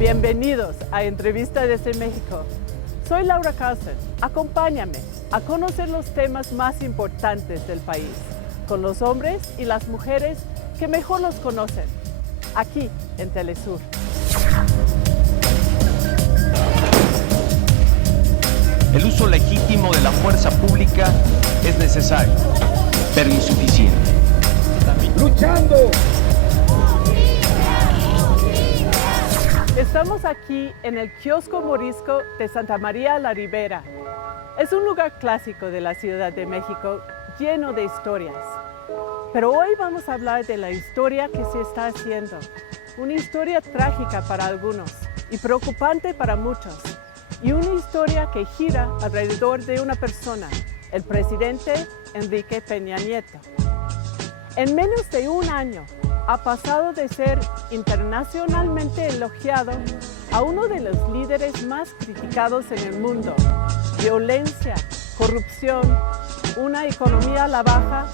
Bienvenidos a Entrevista desde México. Soy Laura Carlson. Acompáñame a conocer los temas más importantes del país, con los hombres y las mujeres que mejor los conocen, aquí en Telesur. El uso legítimo de la fuerza pública es necesario, pero insuficiente. ¡Luchando! Estamos aquí en el Kiosco Morisco de Santa María la Ribera. Es un lugar clásico de la Ciudad de México, lleno de historias. Pero hoy vamos a hablar de la historia que se está haciendo. Una historia trágica para algunos y preocupante para muchos. Y una historia que gira alrededor de una persona, el presidente Enrique Peña Nieto. En menos de un año, ha pasado de ser internacionalmente elogiado a uno de los líderes más criticados en el mundo. Violencia, corrupción, una economía a la baja.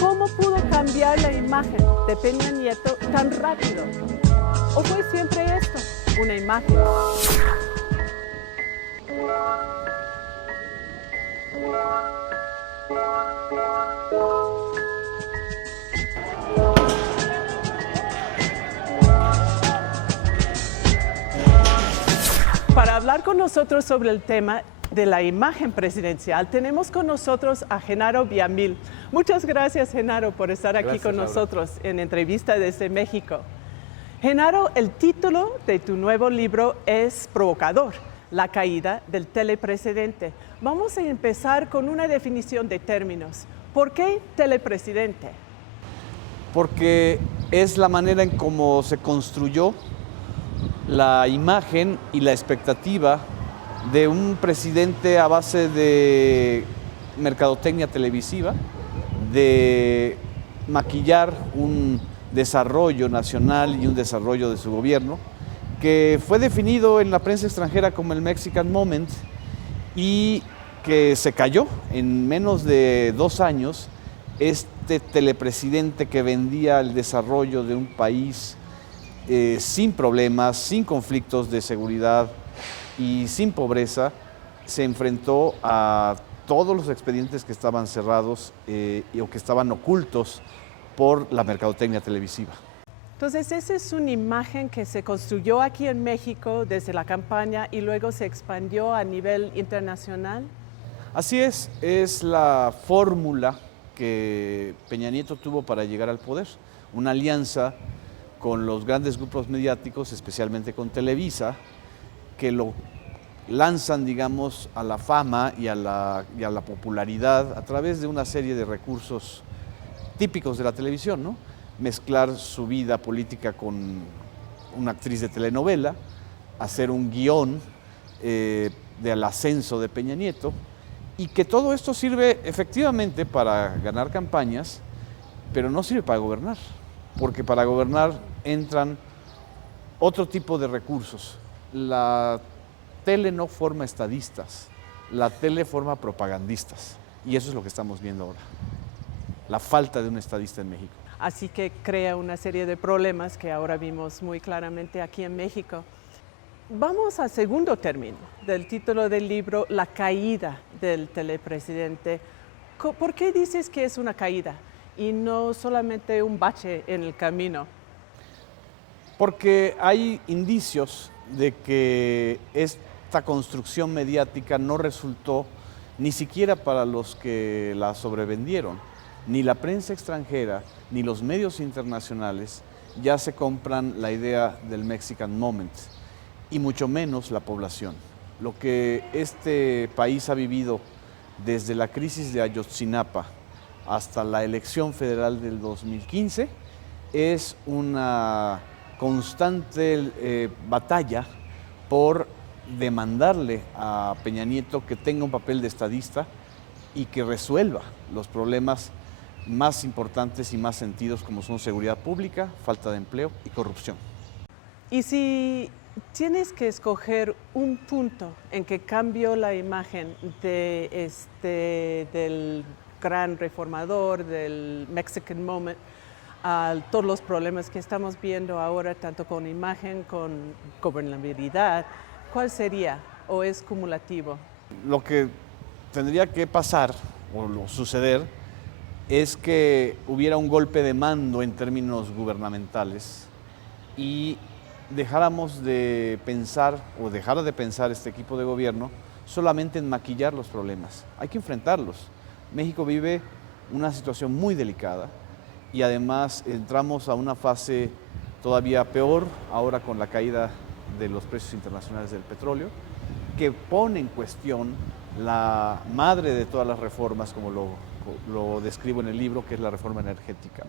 ¿Cómo pudo cambiar la imagen de Peña Nieto tan rápido? ¿O fue siempre esto, una imagen? Para hablar con nosotros sobre el tema de la imagen presidencial, tenemos con nosotros a Genaro Villamil. Muchas gracias, Genaro, por estar aquí con nosotros en Entrevista desde México. Genaro, el título de tu nuevo libro es provocador, La caída del telepresidente. Vamos a empezar con una definición de términos. ¿Por qué telepresidente? Porque es la manera en cómo se construyó la imagen y la expectativa de un presidente a base de mercadotecnia televisiva, de maquillar un desarrollo nacional y un desarrollo de su gobierno, que fue definido en la prensa extranjera como el Mexican Moment y que se cayó en menos de 2 años. Este telepresidente que vendía el desarrollo de un país sin problemas, sin conflictos de seguridad y sin pobreza, se enfrentó a todos los expedientes que estaban cerrados o que estaban ocultos por la mercadotecnia televisiva. Entonces, esa es una imagen que se construyó aquí en México desde la campaña y luego se expandió a nivel internacional. Así es la fórmula que Peña Nieto tuvo para llegar al poder, una alianza con los grandes grupos mediáticos, especialmente con Televisa, que lo lanzan, digamos, a la fama y a la popularidad a través de una serie de recursos típicos de la televisión, ¿no? Mezclar su vida política con una actriz de telenovela, hacer un guión del ascenso de Peña Nieto, y que todo esto sirve efectivamente para ganar campañas, pero no sirve para gobernar, porque para gobernar entran otro tipo de recursos. La tele no forma estadistas, la tele forma propagandistas, y eso es lo que estamos viendo ahora, la falta de un estadista en México. Así que crea una serie de problemas que ahora vimos muy claramente aquí en México. Vamos al segundo término del título del libro, La caída del telepresidente. ¿Por qué dices que es una caída y no solamente un bache en el camino? Porque hay indicios de que esta construcción mediática no resultó ni siquiera para los que la sobrevendieron. Ni la prensa extranjera ni los medios internacionales ya se compran la idea del Mexican Moment, y mucho menos la población. Lo que este país ha vivido desde la crisis de Ayotzinapa hasta la elección federal del 2015 es una constante batalla por demandarle a Peña Nieto que tenga un papel de estadista y que resuelva los problemas más importantes y más sentidos, como son seguridad pública, falta de empleo y corrupción. Y si tienes que escoger un punto en que cambió la imagen del gran reformador, del Mexican Moment, a todos los problemas que estamos viendo ahora, tanto con imagen, con gobernabilidad, ¿cuál sería o es cumulativo? Lo que tendría que pasar o suceder es que hubiera un golpe de mando en términos gubernamentales y dejáramos de pensar o dejara de pensar este equipo de gobierno solamente en maquillar los problemas. Hay que enfrentarlos. México vive una situación muy delicada y además entramos a una fase todavía peor ahora con la caída de los precios internacionales del petróleo, que pone en cuestión la madre de todas las reformas, como lo describo en el libro, que es la reforma energética.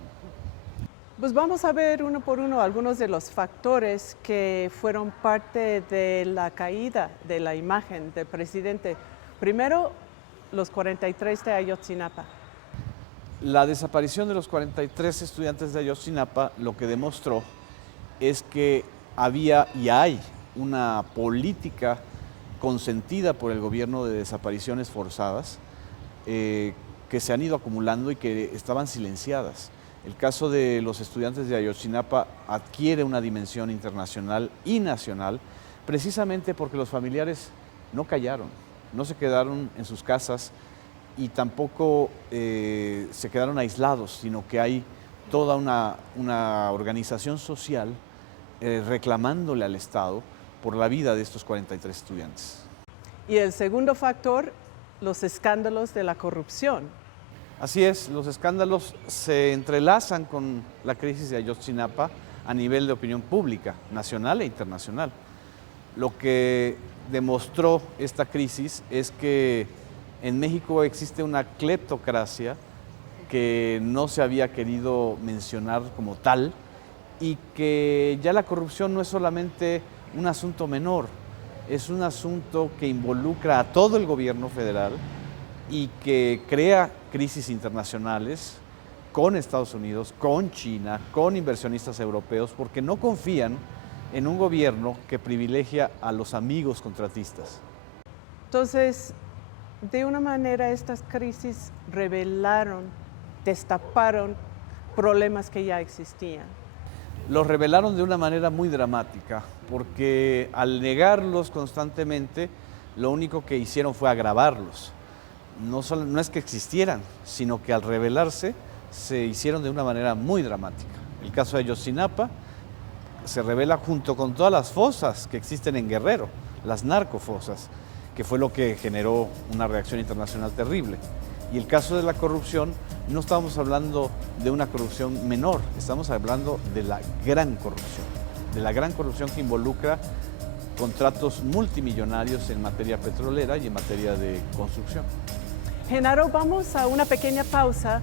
Pues vamos a ver uno por uno algunos de los factores que fueron parte de la caída de la imagen del presidente. Primero, los 43 de Ayotzinapa. La desaparición de los 43 estudiantes de Ayotzinapa lo que demostró es que había y hay una política consentida por el gobierno de desapariciones forzadas que se han ido acumulando y que estaban silenciadas. El caso de los estudiantes de Ayotzinapa adquiere una dimensión internacional y nacional precisamente porque los familiares no callaron, no se quedaron en sus casas y tampoco se quedaron aislados, sino que hay toda una organización social reclamándole al Estado por la vida de estos 43 estudiantes. Y el segundo factor, los escándalos de la corrupción. Así es, los escándalos se entrelazan con la crisis de Ayotzinapa a nivel de opinión pública, nacional e internacional. Lo que demostró esta crisis es que en México existe una cleptocracia que no se había querido mencionar como tal y que ya la corrupción no es solamente un asunto menor, es un asunto que involucra a todo el gobierno federal y que crea crisis internacionales con Estados Unidos, con China, con inversionistas europeos, porque no confían en un gobierno que privilegia a los amigos contratistas. Entonces, de una manera estas crisis revelaron, destaparon problemas que ya existían. Los revelaron de una manera muy dramática, porque al negarlos constantemente, lo único que hicieron fue agravarlos. No es que existieran, sino que al revelarse se hicieron de una manera muy dramática. El caso de Ayotzinapa se revela junto con todas las fosas que existen en Guerrero, las narcofosas, que fue lo que generó una reacción internacional terrible. Y el caso de la corrupción, no estamos hablando de una corrupción menor, estamos hablando de la gran corrupción que involucra contratos multimillonarios en materia petrolera y en materia de construcción. Genaro, vamos a una pequeña pausa,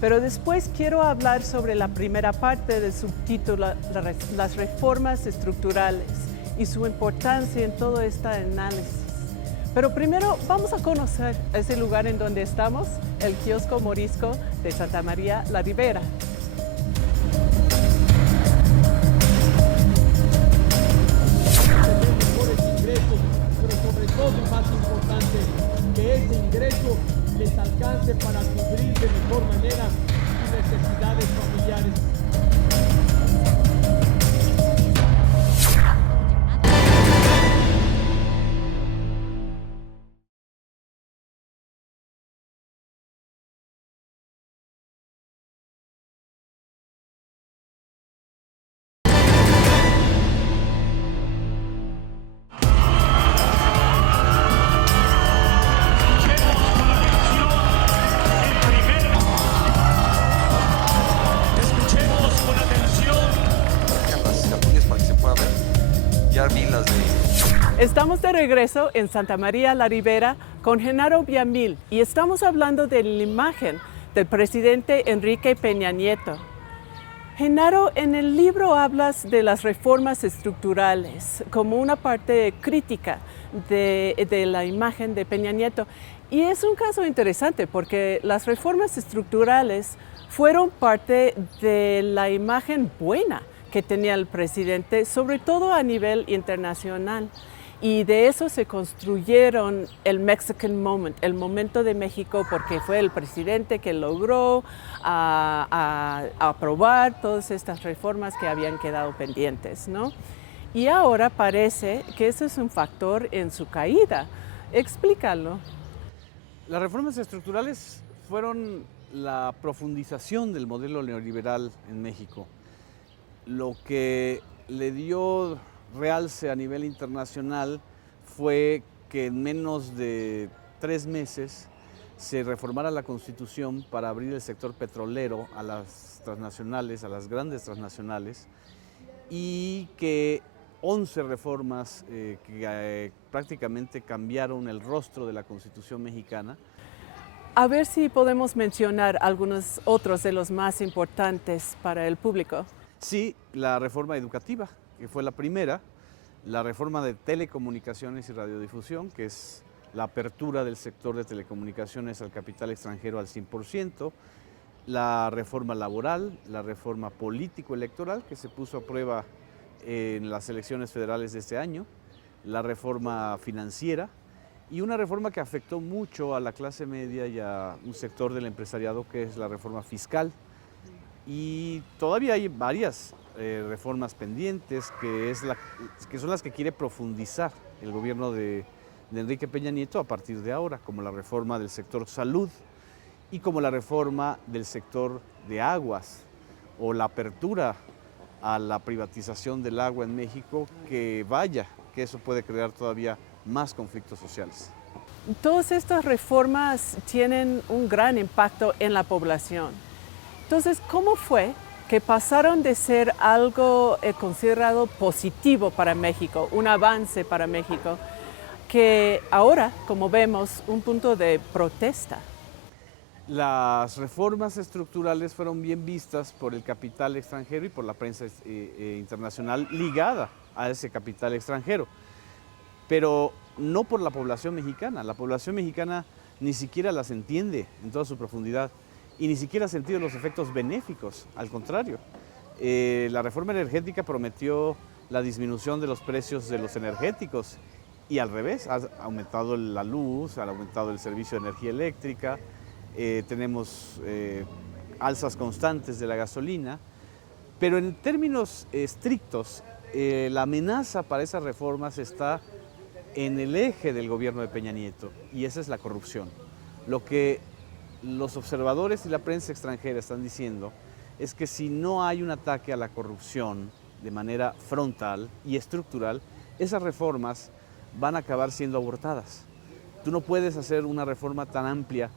pero después quiero hablar sobre la primera parte del subtítulo, las reformas estructurales y su importancia en todo este análisis. Pero primero vamos a conocer ese lugar en donde estamos, el Kiosco Morisco de Santa María la Ribera. Tener mejores ingresos, pero sobre todo y más importante, que ese ingreso les alcance para cubrir de mejor manera sus necesidades familiares. Estamos de regreso en Santa María la Ribera con Genaro Villamil y estamos hablando de la imagen del presidente Enrique Peña Nieto. Genaro, en el libro hablas de las reformas estructurales como una parte crítica de la imagen de Peña Nieto. Y es un caso interesante porque las reformas estructurales fueron parte de la imagen buena que tenía el presidente, sobre todo a nivel internacional. Y de eso se construyeron el Mexican Moment, el momento de México, porque fue el presidente que logró aprobar todas estas reformas que habían quedado pendientes, ¿no? Y ahora parece que eso es un factor en su caída. Explícalo. Las reformas estructurales fueron la profundización del modelo neoliberal en México. Lo que le dio realce a nivel internacional fue que en menos de 3 meses se reformara la Constitución para abrir el sector petrolero a las transnacionales, a las grandes transnacionales, y que 11 reformas que prácticamente cambiaron el rostro de la Constitución mexicana. A ver si podemos mencionar algunos otros de los más importantes para el público. Sí, la reforma educativa, que fue la primera, la reforma de telecomunicaciones y radiodifusión, que es la apertura del sector de telecomunicaciones al capital extranjero al 100%, la reforma laboral, la reforma político-electoral, que se puso a prueba en las elecciones federales de este año, la reforma financiera y una reforma que afectó mucho a la clase media y a un sector del empresariado, que es la reforma fiscal. Y todavía hay varias reformas pendientes que son las que quiere profundizar el gobierno de Enrique Peña Nieto a partir de ahora, como la reforma del sector salud y como la reforma del sector de aguas o la apertura a la privatización del agua en México, que eso puede crear todavía más conflictos sociales. Todas estas reformas tienen un gran impacto en la población. Entonces, ¿cómo fue que pasaron de ser algo considerado positivo para México, un avance para México, que ahora, como vemos, un punto de protesta? Las reformas estructurales fueron bien vistas por el capital extranjero y por la prensa internacional ligada a ese capital extranjero, pero no por la población mexicana. La población mexicana ni siquiera las entiende en toda su profundidad y ni siquiera ha sentido los efectos benéficos, al contrario. La reforma energética prometió la disminución de los precios de los energéticos y al revés, ha aumentado la luz, ha aumentado el servicio de energía eléctrica, tenemos alzas constantes de la gasolina, pero en términos estrictos, la amenaza para esas reformas está en el eje del gobierno de Peña Nieto, y esa es la corrupción. Lo que los observadores y la prensa extranjera están diciendo es que si no hay un ataque a la corrupción de manera frontal y estructural, esas reformas van a acabar siendo abortadas. Tú no puedes hacer una reforma tan amplia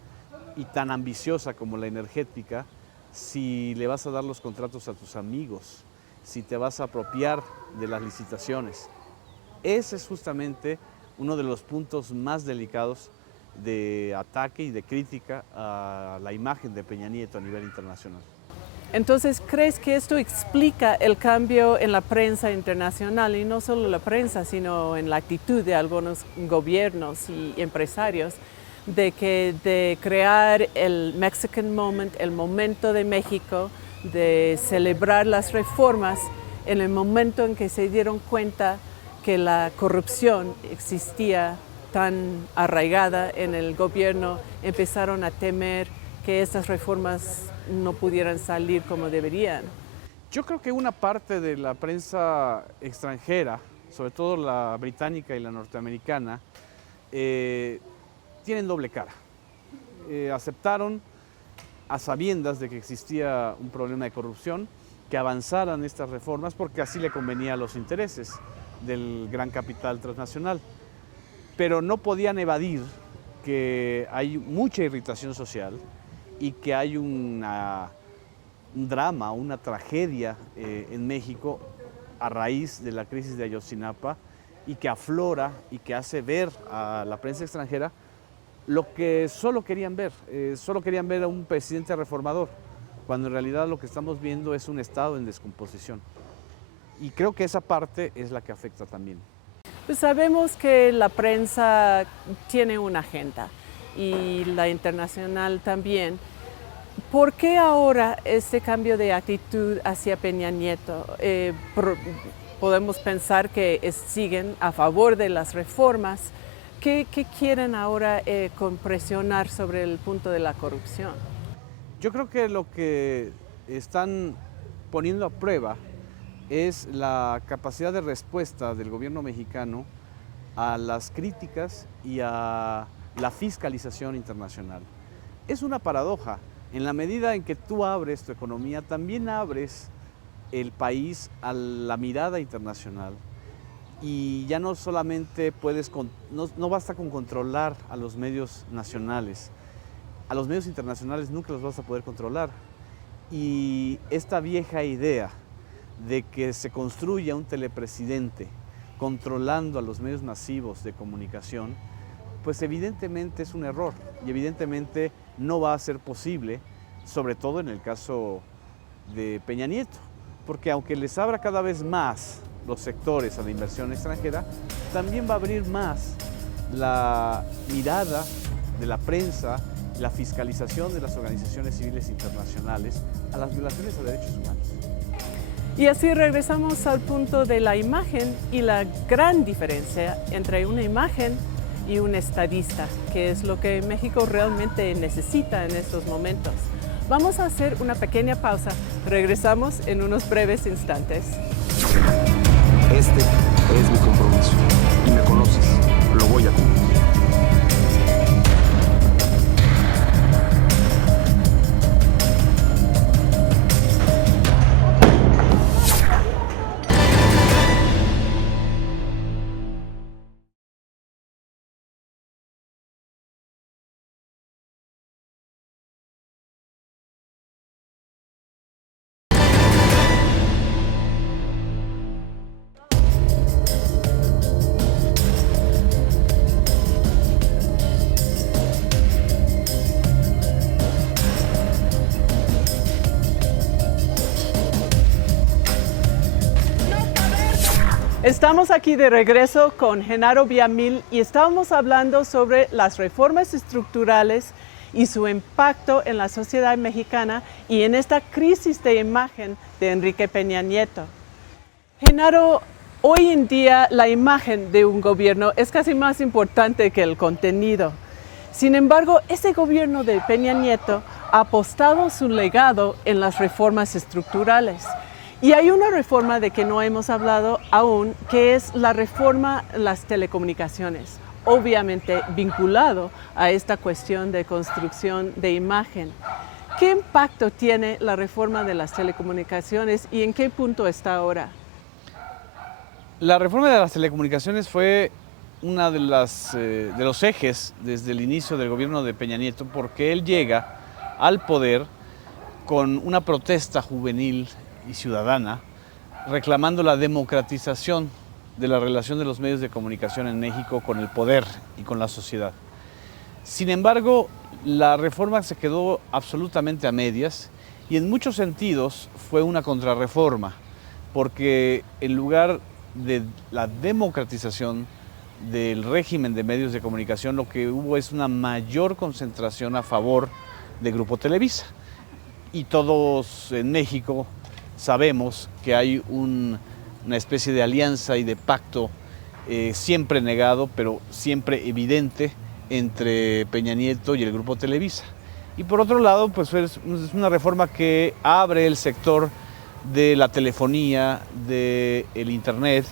y tan ambiciosa como la energética si le vas a dar los contratos a tus amigos, si te vas a apropiar de las licitaciones. Ese es justamente uno de los puntos más delicados de ataque y de crítica a la imagen de Peña Nieto a nivel internacional. Entonces, ¿crees que esto explica el cambio en la prensa internacional, y no solo la prensa, sino en la actitud de algunos gobiernos y empresarios, de crear el Mexican Moment, el momento de México, de celebrar las reformas en el momento en que se dieron cuenta que la corrupción existía tan arraigada en el gobierno, empezaron a temer que estas reformas no pudieran salir como deberían? Yo creo que una parte de la prensa extranjera, sobre todo la británica y la norteamericana, tienen doble cara. Aceptaron a sabiendas de que existía un problema de corrupción, que avanzaran estas reformas porque así le convenía a los intereses del gran capital transnacional. Pero no podían evadir que hay mucha irritación social y que hay un drama, una tragedia en México a raíz de la crisis de Ayotzinapa, y que aflora y que hace ver a la prensa extranjera lo que solo querían ver a un presidente reformador, cuando en realidad lo que estamos viendo es un Estado en descomposición. Y creo que esa parte es la que afecta también. Pues sabemos que la prensa tiene una agenda y la internacional también. ¿Por qué ahora este cambio de actitud hacia Peña Nieto? podemos pensar que siguen a favor de las reformas. ¿Qué quieren ahora con presionar sobre el punto de la corrupción? Yo creo que lo que están poniendo a prueba es la capacidad de respuesta del gobierno mexicano a las críticas y a la fiscalización internacional. Es una paradoja. En la medida en que tú abres tu economía, también abres el país a la mirada internacional. Y ya no solamente no basta con controlar a los medios nacionales. A los medios internacionales nunca los vas a poder controlar. Y esta vieja idea de que se construya un telepresidente controlando a los medios masivos de comunicación, pues evidentemente es un error y evidentemente no va a ser posible, sobre todo en el caso de Peña Nieto, porque aunque les abra cada vez más los sectores a la inversión extranjera, también va a abrir más la mirada de la prensa, la fiscalización de las organizaciones civiles internacionales a las violaciones a derechos humanos. Y así regresamos al punto de la imagen y la gran diferencia entre una imagen y un estadista, que es lo que México realmente necesita en estos momentos. Vamos a hacer una pequeña pausa. Regresamos en unos breves instantes. Este es mi compromiso y me conoces, lo voy a cumplir. Estamos aquí de regreso con Genaro Villamil y estábamos hablando sobre las reformas estructurales y su impacto en la sociedad mexicana y en esta crisis de imagen de Enrique Peña Nieto. Genaro, hoy en día la imagen de un gobierno es casi más importante que el contenido. Sin embargo, ese gobierno de Peña Nieto ha apostado su legado en las reformas estructurales. Y hay una reforma de que no hemos hablado aún, que es la reforma a las telecomunicaciones, obviamente vinculado a esta cuestión de construcción de imagen. ¿Qué impacto tiene la reforma de las telecomunicaciones y en qué punto está ahora? La reforma de las telecomunicaciones fue una de los ejes desde el inicio del gobierno de Peña Nieto, porque él llega al poder con una protesta juvenil y ciudadana reclamando la democratización de la relación de los medios de comunicación en México con el poder y con la sociedad. Sin embargo, la reforma se quedó absolutamente a medias y en muchos sentidos fue una contrarreforma, porque en lugar de la democratización del régimen de medios de comunicación, lo que hubo es una mayor concentración a favor de Grupo Televisa. Y todos en México sabemos que hay una especie de alianza y de pacto siempre negado, pero siempre evidente entre Peña Nieto y el Grupo Televisa. Y por otro lado, pues es una reforma que abre el sector de la telefonía, del internet,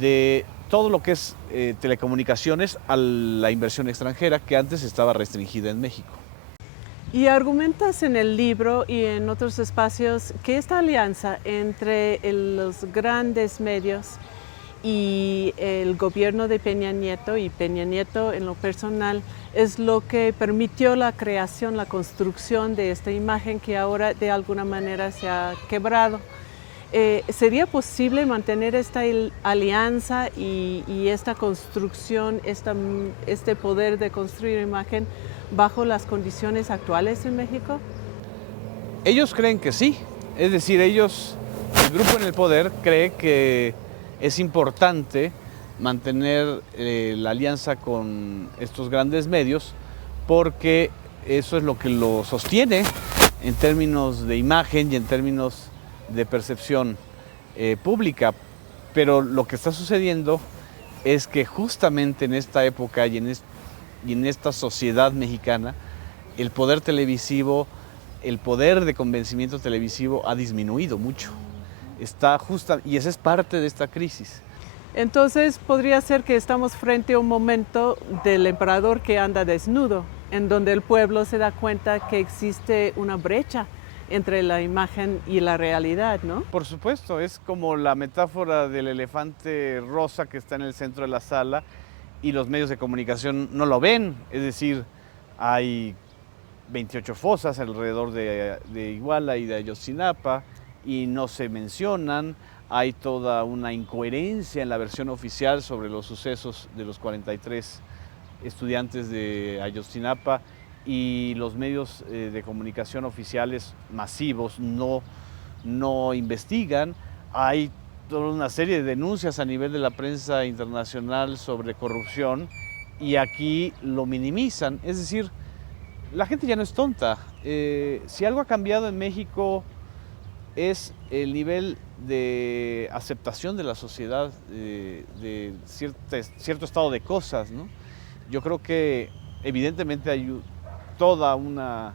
de todo lo que es telecomunicaciones a la inversión extranjera que antes estaba restringida en México. Y argumentas en el libro y en otros espacios que esta alianza entre los grandes medios y el gobierno de Peña Nieto y Peña Nieto en lo personal es lo que permitió la creación, la construcción de esta imagen que ahora de alguna manera se ha quebrado. ¿Sería posible mantener esta alianza y esta construcción, este poder de construir imagen bajo las condiciones actuales en México? Ellos creen que sí, es decir, el grupo en el poder cree que es importante mantener la alianza con estos grandes medios porque eso es lo que lo sostiene en términos de imagen y en términos de percepción pública. Pero lo que está sucediendo es que justamente en esta época y en esta sociedad mexicana, el poder televisivo, el poder de convencimiento televisivo ha disminuido mucho. Y esa es parte de esta crisis. Entonces podría ser que estamos frente a un momento del emperador que anda desnudo, en donde el pueblo se da cuenta que existe una brecha entre la imagen y la realidad, ¿no? Por supuesto, es como la metáfora del elefante rosa que está en el centro de la sala y los medios de comunicación no lo ven. Es decir, hay 28 fosas alrededor de Iguala y de Ayotzinapa y no se mencionan. Hay toda una incoherencia en la versión oficial sobre los sucesos de los 43 estudiantes de Ayotzinapa y los medios de comunicación oficiales masivos no investigan. Hay toda una serie de denuncias a nivel de la prensa internacional sobre corrupción y aquí lo minimizan. Es decir, la gente ya no es tonta. Si algo ha cambiado en México es el nivel de aceptación de la sociedad de cierto estado de cosas, ¿no? Yo creo que evidentemente hay toda una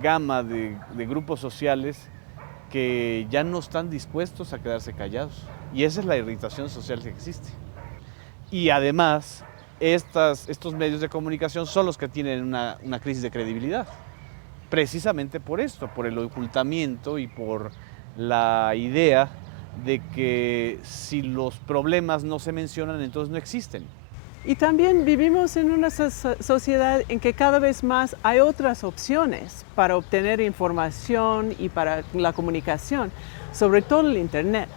gama de grupos sociales que ya no están dispuestos a quedarse callados. Y esa es la irritación social que existe. Y además, estos medios de comunicación son los que tienen una crisis de credibilidad. Precisamente por esto, por el ocultamiento y por la idea de que si los problemas no se mencionan, entonces no existen. Y también vivimos en una sociedad en que cada vez más hay otras opciones para obtener información y para la comunicación, sobre todo el Internet.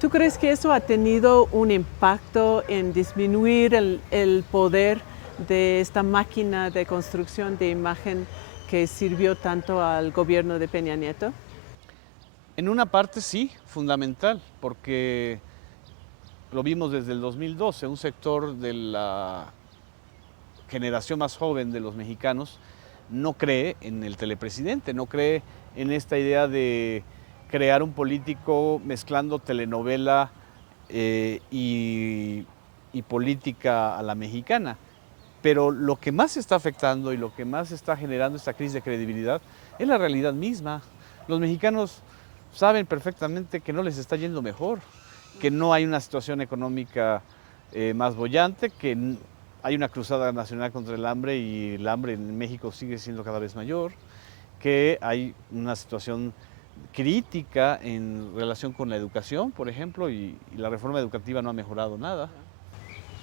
¿Tú crees que eso ha tenido un impacto en disminuir el poder de esta máquina de construcción de imagen que sirvió tanto al gobierno de Peña Nieto? En una parte sí, fundamental, porque lo vimos desde el 2012, un sector de la generación más joven de los mexicanos no cree en el telepresidente, no cree en esta idea de crear un político mezclando telenovela y política a la mexicana. Pero lo que más está afectando y lo que más está generando esta crisis de credibilidad es la realidad misma. Los mexicanos saben perfectamente que no les está yendo mejor, que no hay una situación económica más boyante, que hay una cruzada nacional contra el hambre y el hambre en México sigue siendo cada vez mayor, que hay una situación crítica en relación con la educación, por ejemplo, y la reforma educativa no ha mejorado nada.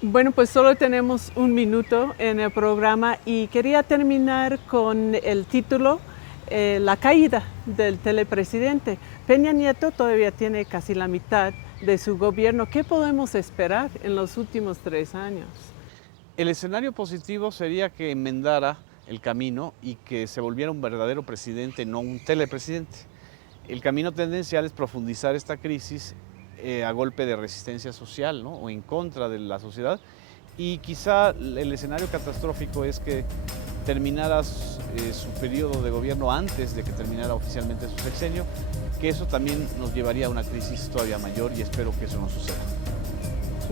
Bueno, pues solo tenemos un minuto en el programa y quería terminar con el título, La caída del telepresidente. Peña Nieto todavía tiene casi la mitad de su gobierno. ¿Qué podemos esperar en los últimos 3 años? El escenario positivo sería que enmendara el camino y que se volviera un verdadero presidente, no un telepresidente. El camino tendencial es profundizar esta crisis a golpe de resistencia social, ¿no? O en contra de la sociedad. Y quizá el escenario catastrófico es que terminara su periodo de gobierno antes de que terminara oficialmente su sexenio, que eso también nos llevaría a una crisis todavía mayor y espero que eso no suceda.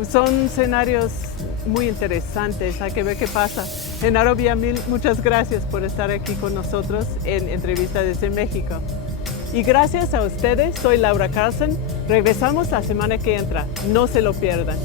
Son escenarios muy interesantes, hay que ver qué pasa. Genaro Villamil, muchas gracias por estar aquí con nosotros en Entrevista desde México. Y gracias a ustedes, soy Laura Carlson. Regresamos la semana que entra, no se lo pierdan.